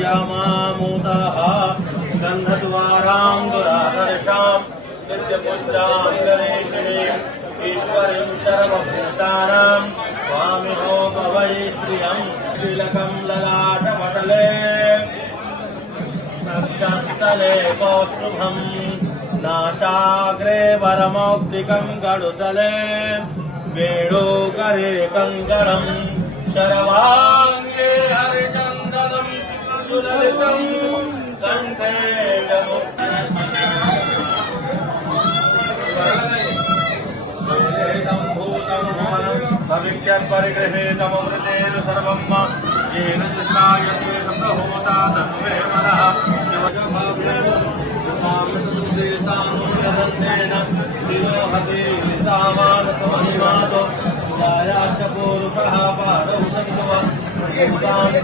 मुक्षीयामामुतः गन्धद्वारां दुरादर्शां नित्यपुष्टां गणेशिनीम् ईश्वरीं सर्वभूतानां स्वामिनो भवै श्रियं तिलकं ललाटपटले नक्षस्तले कौस्तुभं नासाग्रे वरमौक्तिकं गडुतले वेणुकरे कङ्कणं शर्वाङ्गे हरिचन्दनं सुललितं कण्ठे भविष्यत्परिगृहेतमृतेन सर्वं येन चित्रायते सप्रहोता तन्मे मनः शिवजभाव्येन शिवोहते नितामानसमहिमादो जायाश्च पूरुषः पादौ सत्त्वं भूतानि